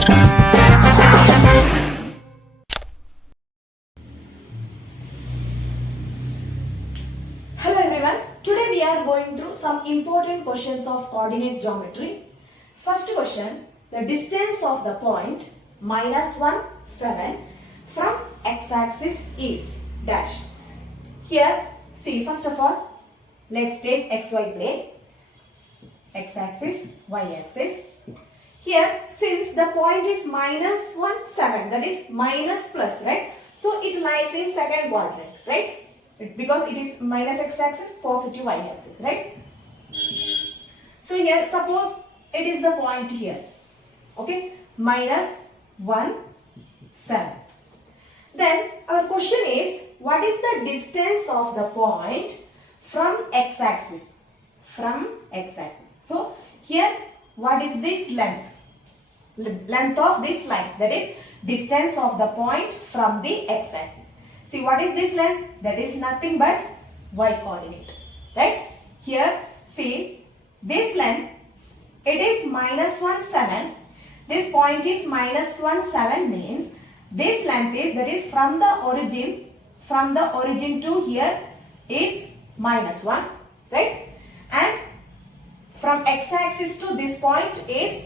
Hello everyone, today we are going through some important questions of coordinate geometry. First question, the distance of the point -1, 7 from x-axis is dash. Here, see, first of all, let's take xy plane, x-axis, y-axis. Here, since the point is -1, 7, that is minus plus, right? So, it lies in second quadrant, right? Because it is minus x-axis, positive y-axis, right? So, here, suppose it is the point here, okay? -1, 7. Then, our question is, what is the distance of the point from x-axis? From x-axis. So, here, what is this length? Length of this line, that is distance of the point from the x-axis. See, what is this length? That is nothing but y coordinate, right? Here, see, this length, it is -1, 7. This point is -1, 7 means this length is, that is from the origin to here is -1, right? And from x-axis to this point is,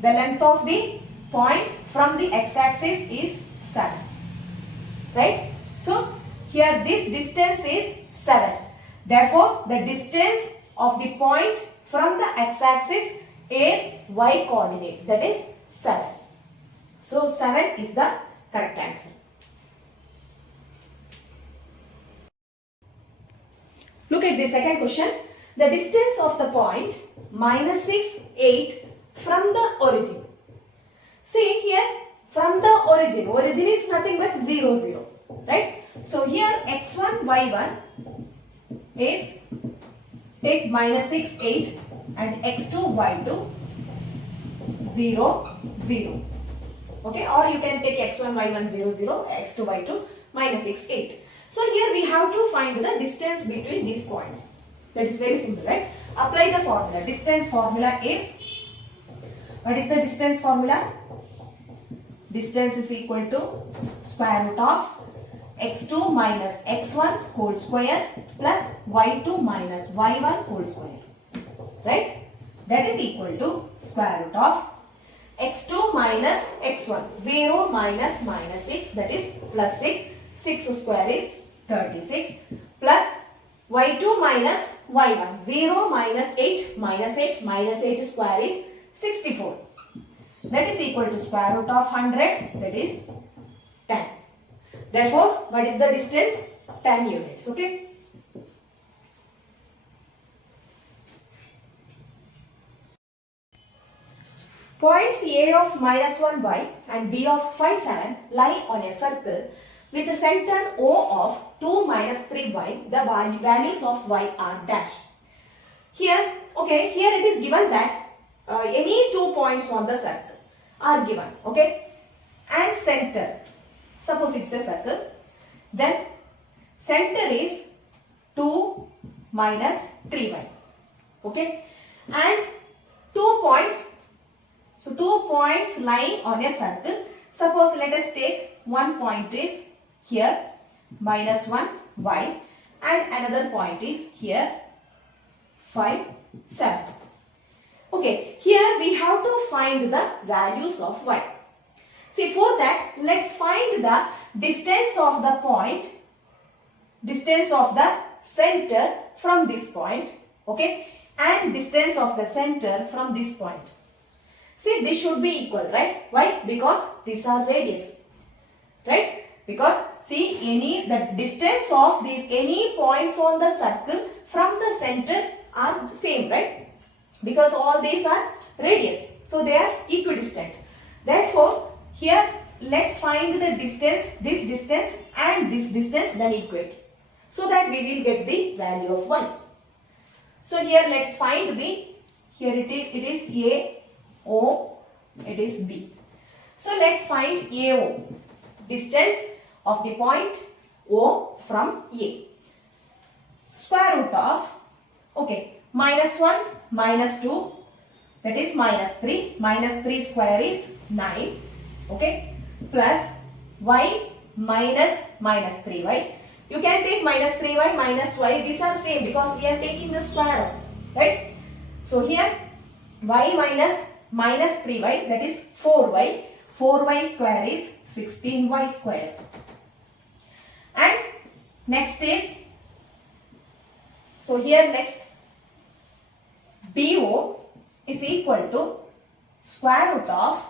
the length of the point from the x-axis is 7, right? So, here this distance is 7. Therefore, the distance of the point from the x-axis is y coordinate, that is 7. So, 7 is the correct answer. Look at the second question. The distance of the point -6, 8 from the origin. See here, from the origin is nothing but 0, 0, right? So here x1, y1 is, take -6, 8 and x2, y2 0, 0. Okay, or you can take x1, y1 0, 0, x2, y2 -6, 8. So here we have to find the distance between these points. That is very simple, right? Apply the formula. Distance formula is, what is the distance formula? Distance is equal to square root of x2 minus x1 whole square plus y2 minus y1 whole square, right? That is equal to square root of x2 minus x1, 0 minus -6, that is plus 6, 6 square is 36, plus y2 minus y1, 0 minus 8 minus 8 square is 64. That is equal to square root of 100, that is 10. Therefore, what is the distance? 10 units, okay? Points A of -1y and B of 5, 7 lie on a circle with a center O of 2 minus 3y. The values of y are dash. Here, okay, here it is given that any 2 points on the circle are given, okay, and center, suppose it's a circle, then center is 2 minus 3y, okay, and 2 points, so 2 points lying on a circle. Suppose let us take one point is here -1y and another point is here 5, 7. Okay, here we have to find the values of y. See, for that, let's find the distance of the point, distance of the center from this point, okay, and distance of the center from this point. See, this should be equal, right? Why? Because these are radius, right? Because see, the distance of these any points on the circle from the center are same, right? Because all these are radius, so they are equidistant. Therefore, here let's find the distance, this distance and this distance, then equate, so that we will get the value of y. So here let's find the, here it is A, O, it is B. So let's find AO, distance of the point O from A. Square root of, okay, -1, -2, that is minus 3. Minus 3 square is 9. Okay. Plus y minus 3y. You can take minus 3y minus y. These are same because we are taking the square of, right? So here y minus 3y, that is 4y. 4y square is 16y square. And next is, so here next BO is equal to square root of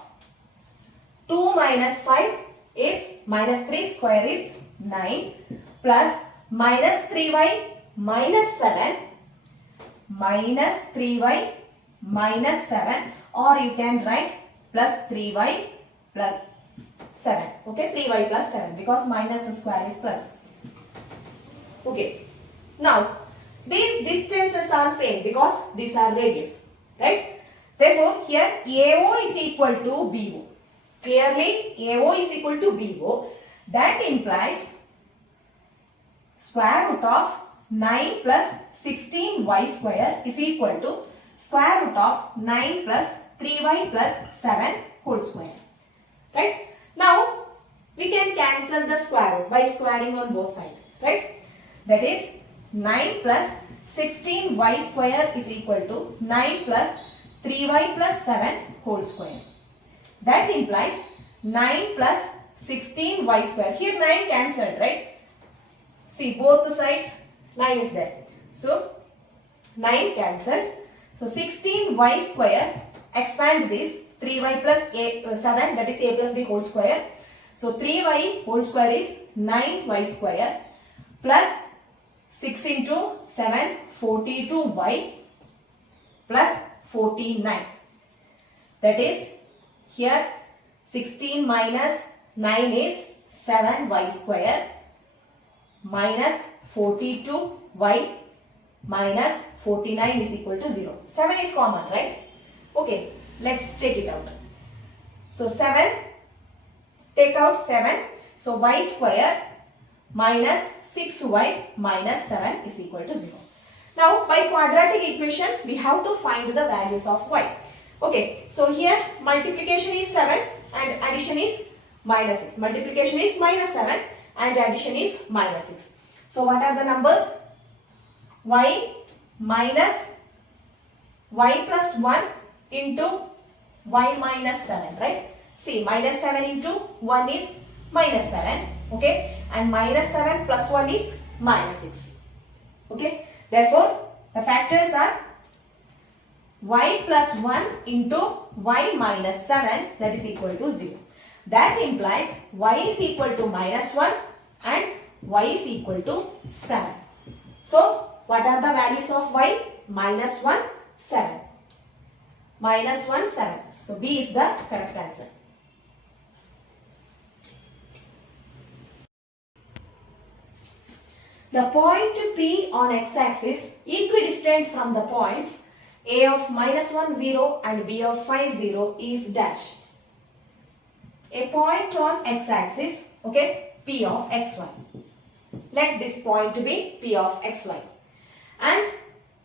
2 minus 5 is minus 3 square is 9 plus minus 3y minus 7 minus 3y minus 7, or you can write plus 3y plus 7. Okay, 3y plus 7 because minus square is plus. Okay. Now, these distances are same because these are radius, right? Therefore, here AO is equal to BO. Clearly, AO is equal to BO. That implies square root of 9 plus 16y square is equal to square root of 9 plus 3y plus 7 whole square. Right? Now, we can cancel the square root by squaring on both sides. Right? That is 9 plus 16y square is equal to 9 plus 3y plus 7 whole square. That implies 9 plus 16y square. Here 9 cancelled, right? See, both sides 9 is there. So, 9 cancelled. So, 16y square, expand this, 3y plus 7, that is a plus b whole square. So, 3y whole square is 9y square plus 6 into 7, 42y plus 49. That is, here 16 minus 9 is 7y square minus 42y minus 49 is equal to 0. 7 is common, right? Okay, let's take it out. So 7, take out 7. So y square minus 6y minus 7 is equal to 0. Now by quadratic equation we have to find the values of y. Okay, so here multiplication is 7 and addition is minus 6. Multiplication is minus 7 and addition is minus 6. So what are the numbers? Y minus y plus 1 into y minus 7, right? See, minus 7 into 1 is minus 7, okay? And minus 7 plus 1 is minus 6, okay? Therefore, the factors are y plus 1 into y minus 7, that is equal to 0. That implies y is equal to minus 1 and y is equal to 7. So, what are the values of y? Minus 1, 7. Minus 1, 7. So, B is the correct answer. The point P on x-axis equidistant from the points A of minus 1, 0 and B of 5, 0 is dash. A point on x-axis, okay, P of xy. Let this point be P of xy. And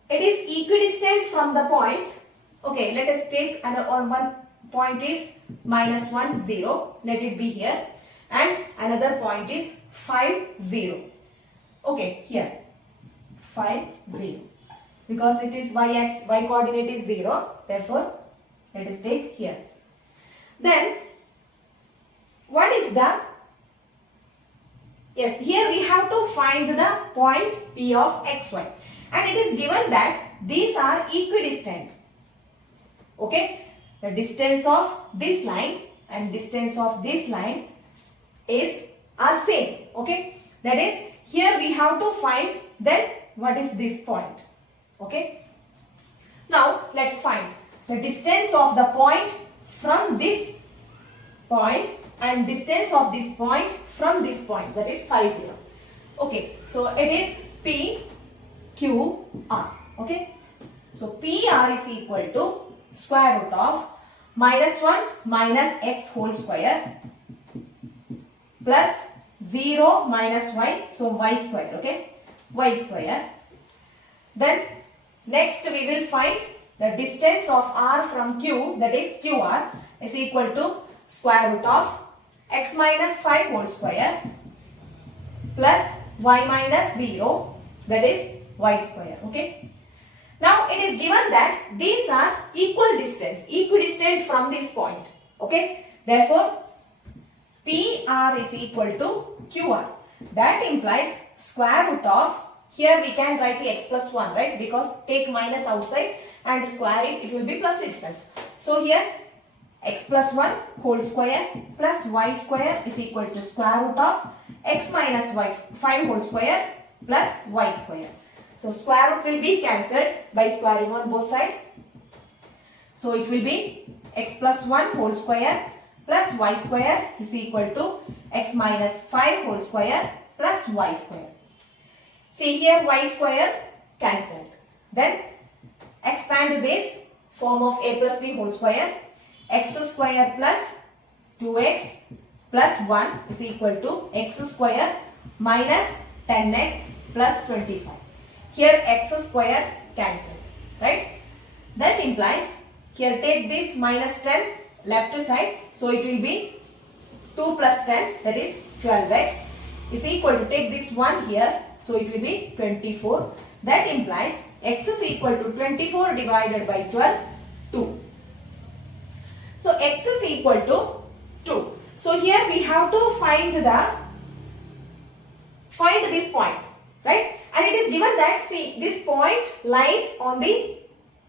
it is equidistant from the points. Okay, let us take another one point is minus 1, 0. Let it be here. And another point is 5, 0. Okay, here 5, 0. Because it is y coordinate is 0. Therefore, let us take here. Then, what is the? Yes, here we have to find the point P of xy. And it is given that these are equidistant. Okay, the distance of this line and distance of this line are same. Okay, that is, here we have to find then what is this point. Okay, now let's find the distance of the point from this point and distance of this point from this point, that is 5, 0. Okay, so it is P Q R. Okay, so PR is equal to square root of minus 1 minus x whole square plus 0 minus y, so y square, okay, y square. Then next we will find the distance of r from q, that is qr, is equal to square root of x minus 5 whole square plus y minus 0, that is y square. Okay. Now it is given that these are equidistant from this point. Okay. Therefore, PR is equal to QR. That implies square root of, here we can write x plus 1, right? Because take minus outside and square it, it will be plus itself. So here x plus 1 whole square plus y square is equal to square root of x minus 5 whole square plus y square. So square root will be cancelled by squaring on both sides. So it will be x plus 1 whole square plus y square is equal to x minus 5 whole square plus y square. See here y square cancelled. Then expand this form of a plus b whole square. X square plus 2x plus 1 is equal to x square minus 10x plus 25. Here x square cancelled, right? That implies, here take this minus 10 left side. So it will be 2 plus 10, that is 12x is equal to, take this 1 here. So it will be 24. That implies x is equal to 24 divided by 12, 2. So x is equal to 2. So here we have to find this point, right? And it is given that, see, this point lies on the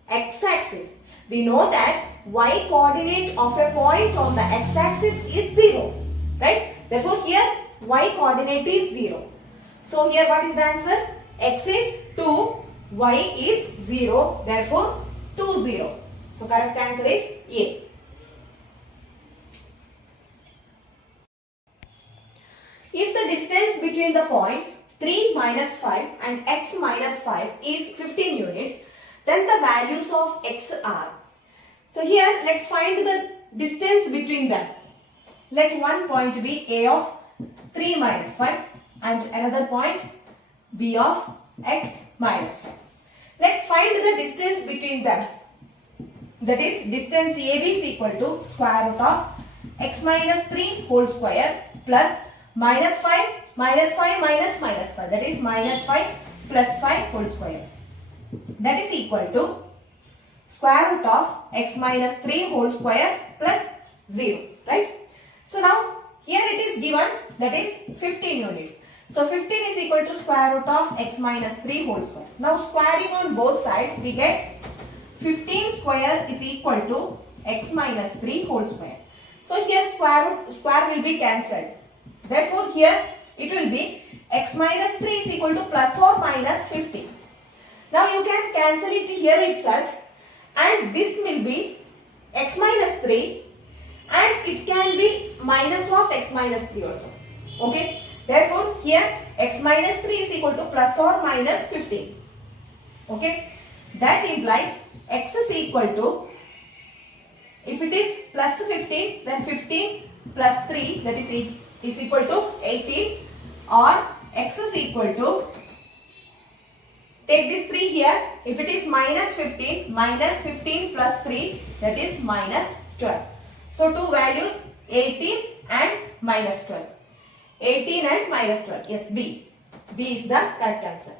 x-axis. We know that y coordinate of a point on the x-axis is 0, right? Therefore here y coordinate is 0. So here what is the answer? X is 2, y is 0, therefore 2, 0. So correct answer is A. If the distance between the points 3 minus 5 and x minus 5 is 15 units, then the values of x are. So here let's find the distance between them. Let one point be A of 3 minus 5 and another point B of x minus 5. Let's find the distance between them. That is, distance AB is equal to square root of x minus 3 whole square plus minus 5 minus 5 minus minus 5, that is minus 5 plus 5 whole square. That is equal to square root of x minus 3 whole square plus 0, right? So now here it is given, that is 15 units. So 15 is equal to square root of x minus 3 whole square. Now squaring on both sides, we get 15 square is equal to x minus 3 whole square. So here square will be cancelled. Therefore here it will be x minus 3 is equal to plus or minus 15. Now you can cancel it here itself, and this will be x minus 3 and it can be minus of x minus 3 also. Okay. Therefore here x minus 3 is equal to plus or minus 15. Okay. That implies x is equal to, if it is plus 15, then 15 plus 3, that is equal to 18, or x is equal to, take this 3 here, if it is minus 15 plus 3, that is minus 12. So two values, 18 and minus 12. 18 and minus 12. Yes, B. B is the correct answer.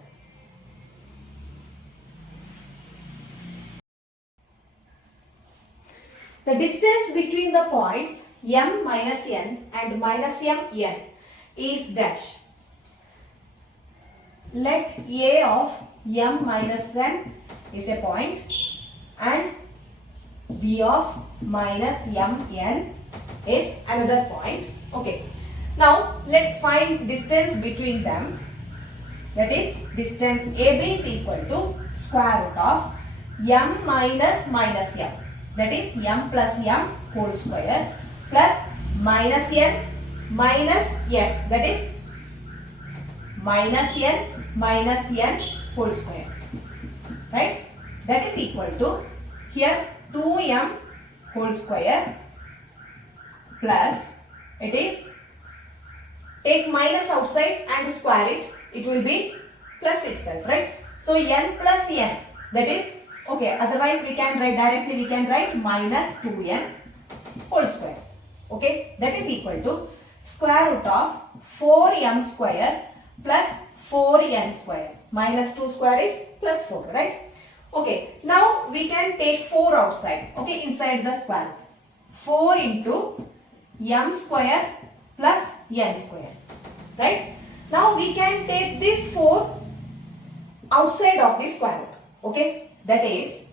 The distance between the points m minus n and minus m n is dash. Let A of m minus n is a point and B of minus m n is another point. Okay. Now let's find distance between them. That is, distance AB is equal to square root of m minus m. That is m plus m whole square plus minus n minus n. That is minus n whole square. Right? That is equal to, here 2m whole square plus, it is, take minus outside and square it, it will be plus itself, right? So n plus n, that is Okay, otherwise we can write directly, we can write minus 2n whole square. Okay, that is equal to square root of 4m square plus 4n square. Minus 2 square is plus 4, right? Okay, now we can take 4 outside, okay, inside the square. 4 into m square plus n square, right? Now we can take this 4 outside of the square root, okay? That is,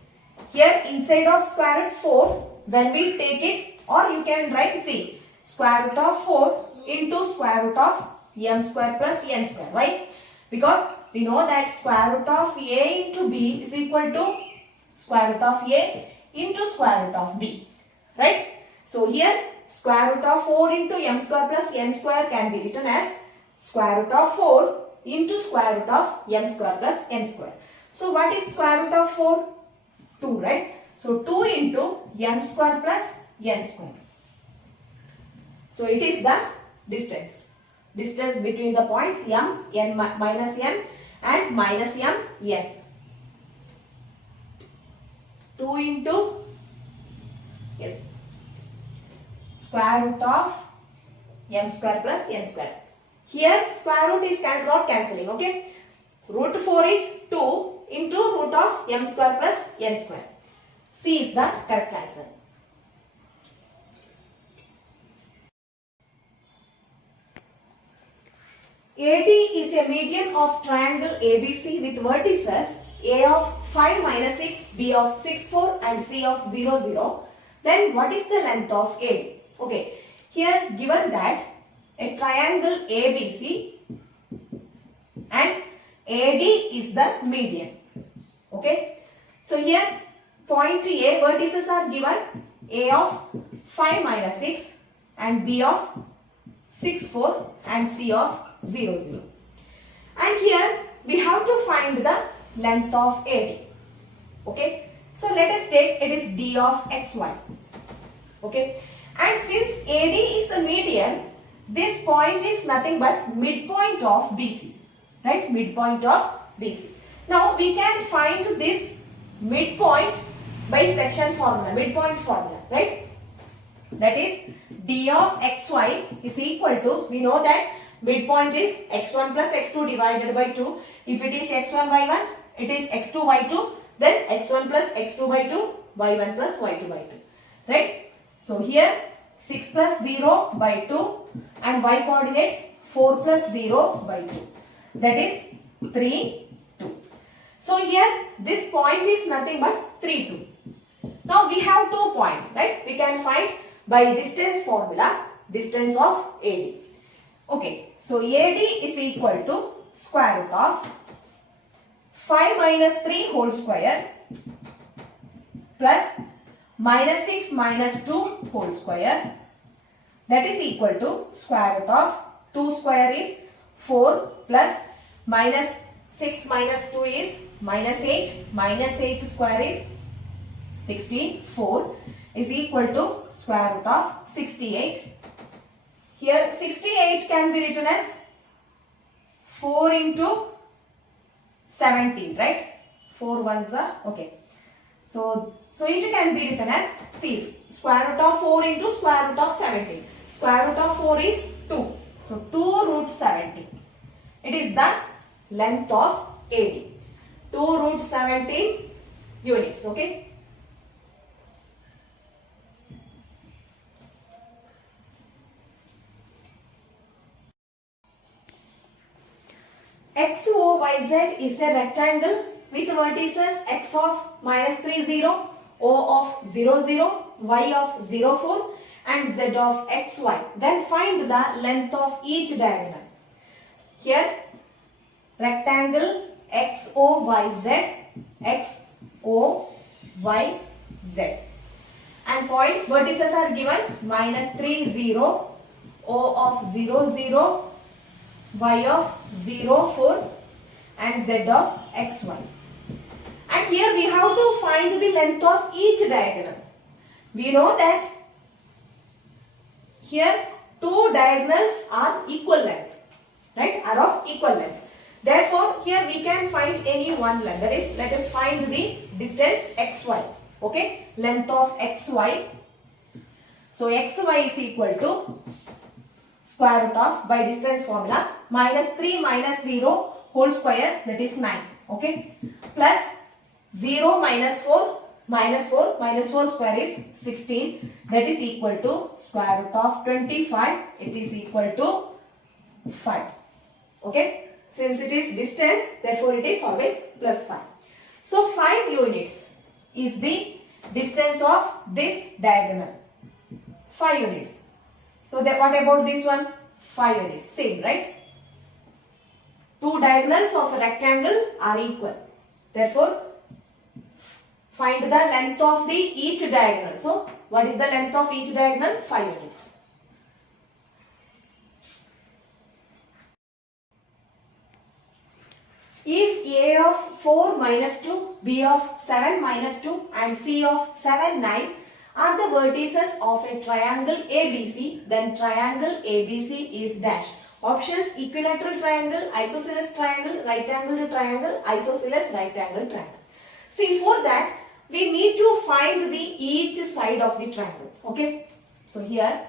here inside of square root 4, when we take it, or you can write, see, square root of 4 into square root of m square plus n square. Why? Because we know that square root of a into b is equal to square root of a into square root of b, right? So here square root of 4 into m square plus n square can be written as square root of 4 into square root of m square plus n square. So what is square root of 4? 2, right? So 2 into m square plus n square. So it is the distance. Distance between the points m, n minus n and minus m, n. 2 into, yes, square root of m square plus n square. Here square root is not cancelling, okay? Root 4 is 2 into root of m square plus n square. C is the correct answer. AD is a median of triangle ABC with vertices A of 5 minus 6, B of 6 4 and C of 0 0. Then what is the length of AD? Okay, here given that a triangle ABC and AD is the median. Okay, so here point A vertices are given, A of 5 minus 6 and B of 6 4 and C of 0 0. And here we have to find the length of AD. Okay, so let us take it is D of xy. Okay, and since AD is a median, this point is nothing but midpoint of BC, right? Midpoint of BC. Now we can find this midpoint by section formula, midpoint formula, right? That is D of xy is equal to, we know that midpoint is x1 plus x2 divided by 2. If it is x1 y1, it is x2 y2, then x1 plus x2 by 2, y1 plus y2 by 2, right? So here 6 plus 0 by 2 and y coordinate 4 plus 0 by 2, that is 3 2. So here this point is nothing but 3 2. Now we have 2 points, right? We can find by distance formula, distance of AD. Okay, so AD is equal to square root of 5 minus 3 whole square plus minus 6 minus 2 whole square, that is equal to square root of 2 square is 4 plus minus 6 minus 2 is minus 8 square is 64 is equal to square root of 68. Here 68 can be written as 4 into 17, right? 4 ones are, okay. So it can be written as, see, square root of 4 into square root of 17. Square root of 4 is 2. So 2 root 17. It is the length of AD. 2 root 17 units, okay. XOYZ is a rectangle with vertices x of minus 3 0, O of 0 0, Y of 0 4 and Z of xy. Then find the length of each diagonal. Here rectangle XOYZ, XOYZ, and points vertices are given minus 3 0, O of 0 0, Y of 0 4 and Z of xy. And here we have to find the length of each diagonal. We know that here two diagonals are equal length, right? Are of equal length. Therefore, here we can find any one length. That is, let us find the distance xy. Okay, length of xy. So, xy is equal to square root of, by distance formula, minus 3 minus 0 whole square, that is 9. Okay, plus 0 minus 4 minus 4 minus 4 square is 16, that is equal to square root of 25. It is equal to 5. Okay, since it is distance, therefore it is always plus 5. So 5 units is the distance of this diagonal. 5 units. So that, what about this one? 5 units. Same, right? Two diagonals of a rectangle are equal. Therefore, find the length of the each diagonal. So, what is the length of each diagonal? 5 units. If A of 4 minus 2, B of 7 minus 2 and C of 7, 9 are the vertices of a triangle ABC, then triangle ABC is dash. Options: equilateral triangle, isosceles triangle, right angled triangle, isosceles right angled triangle. See, for that we need to find the each side of the triangle. Okay. So here,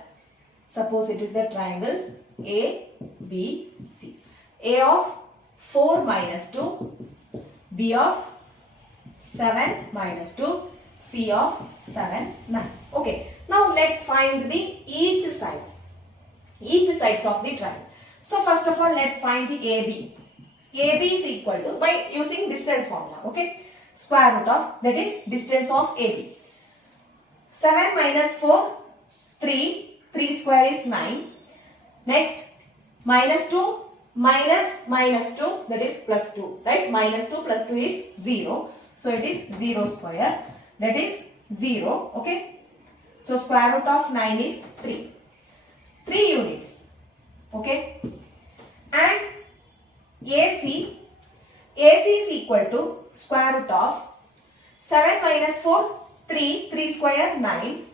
suppose it is the triangle ABC. A of 4 minus 2, B of 7 minus 2, C of 7, 9. Okay. Now let's find the each sides of the triangle. So first of all, let's find the AB. AB is equal to, by using distance formula, okay, square root of, that is distance of AB. 7 minus 4, 3, 3 square is 9. Next, minus 2 minus 2, that is plus 2, right? Minus 2 plus 2 is 0. So it is 0 square, that is 0, okay. So square root of 9 is 3. 3 units, okay. And AC is equal to square root of 7 minus 4, 3, 3 square 9,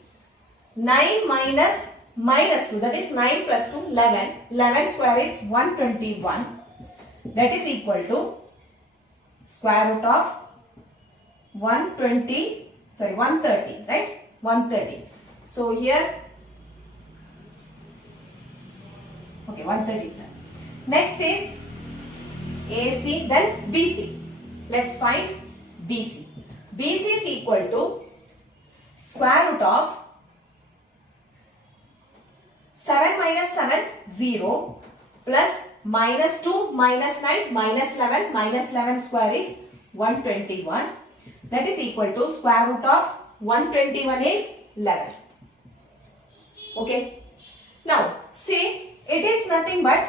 9 minus 2, that is 9 plus 2, 11, 11 square is 121, that is equal to square root of 130, right? 130. So here, okay, 130. Next is AC, then BC. Let's find BC. BC is equal to square root of 7 minus 7, 0, plus minus 2 minus 9 minus 11, minus 11 square is 121. That is equal to square root of 121 is 11. Okay. Now, see, it is nothing but,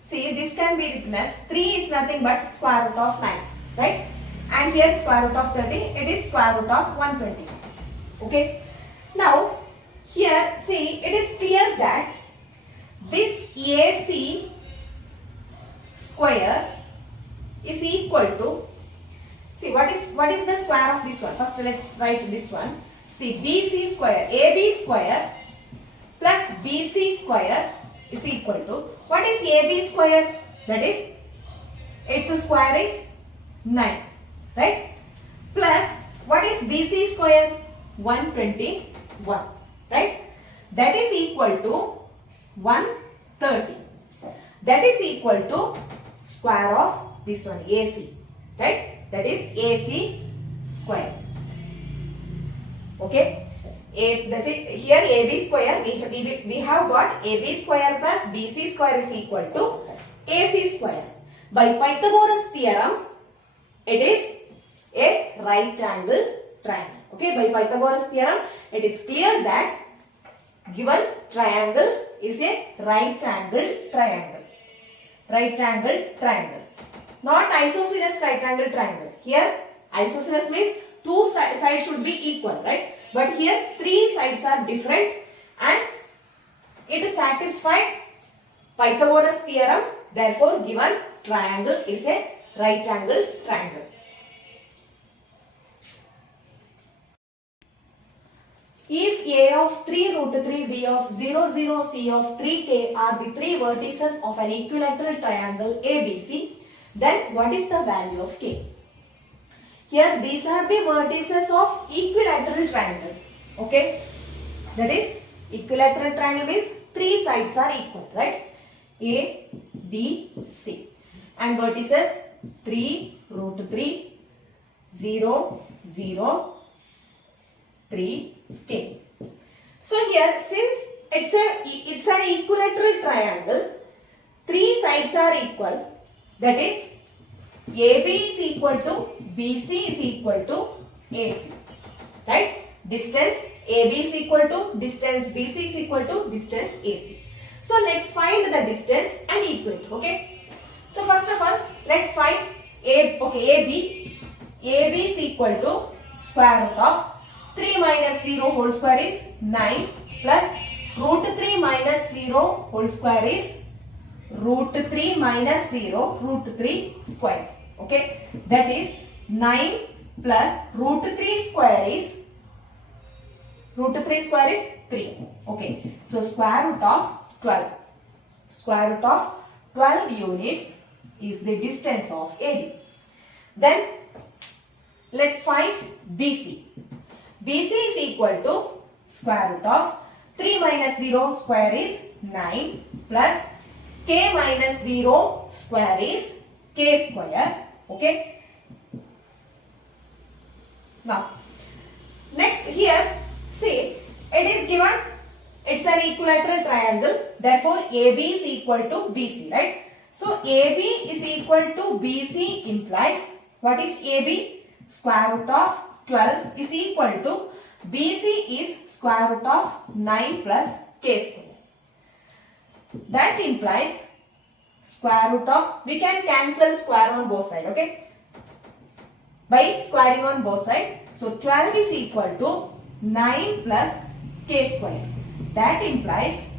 see, this can be written as 3 is nothing but square root of 9, right? And here square root of 30, it is square root of 120. Okay. Now, here, see, it is clear that this AC square is equal to, see, what is the square of this one? First, let's write this one. See, BC square, AB square plus BC square is equal to, what is AB square? That is, its square is 9, right? Plus, what is BC square? 121, right? That is equal to 130. That is equal to square of this one, AC, right? That is AC square. Okay. Here AB square, we have got AB square plus BC square is equal to AC square. By Pythagoras theorem, it is a right angle triangle. Okay, by Pythagoras theorem, it is clear that given triangle is a right angle triangle. Right angle triangle. Not isosceles right angle triangle. Here, isosceles means two sides should be equal, right? But here, three sides are different and it satisfies Pythagoras theorem. Therefore, given triangle is a right angle triangle. if A of 3 root 3, B of 0, 0, C of 3K are the three vertices of an equilateral triangle ABC, then what is the value of K? Here these are the vertices of equilateral triangle. Okay. That is, equilateral triangle means three sides are equal, right? A, B, C. And vertices 3, root 3, 0, 0, 3, K. So here, since it's an equilateral triangle, three sides are equal. That is, AB is equal to BC is equal to AC. Right? Distance AB is equal to distance BC is equal to distance AC. So let's find the distance and equate. Okay. So first of all, let's find AB. AB is equal to square root of 3 minus 0 whole square is 9 plus root 3 minus 0 whole square is root 3 minus 0 root 3 square. Okay. That is 9 plus root 3 square is 3. Okay. So square root of 12. Square root of 12 units is the distance of AB. Then let's find BC. BC is equal to square root of 3 minus 0 square is 9 plus K minus 0 square is K square. Okay. Now, next here, see, it is given, it's an equilateral triangle, therefore AB is equal to BC, right? So, AB is equal to BC implies, what is AB? Square root of 12 is equal to BC is square root of 9 plus K square. That implies square root of, we can cancel square on both sides, okay? By squaring on both sides. So 12 is equal to 9 plus K square. That implies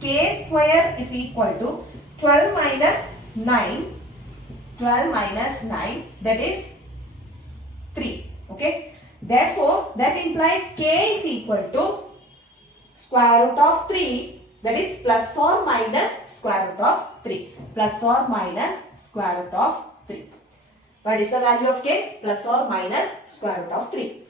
K square is equal to 12 minus 9. 12 minus 9, that is 3. Okay. Therefore, that implies K is equal to square root of 3, that is plus or minus square root of 3. Plus or minus square root of 3. What is the value of K? Plus or minus square root of 3.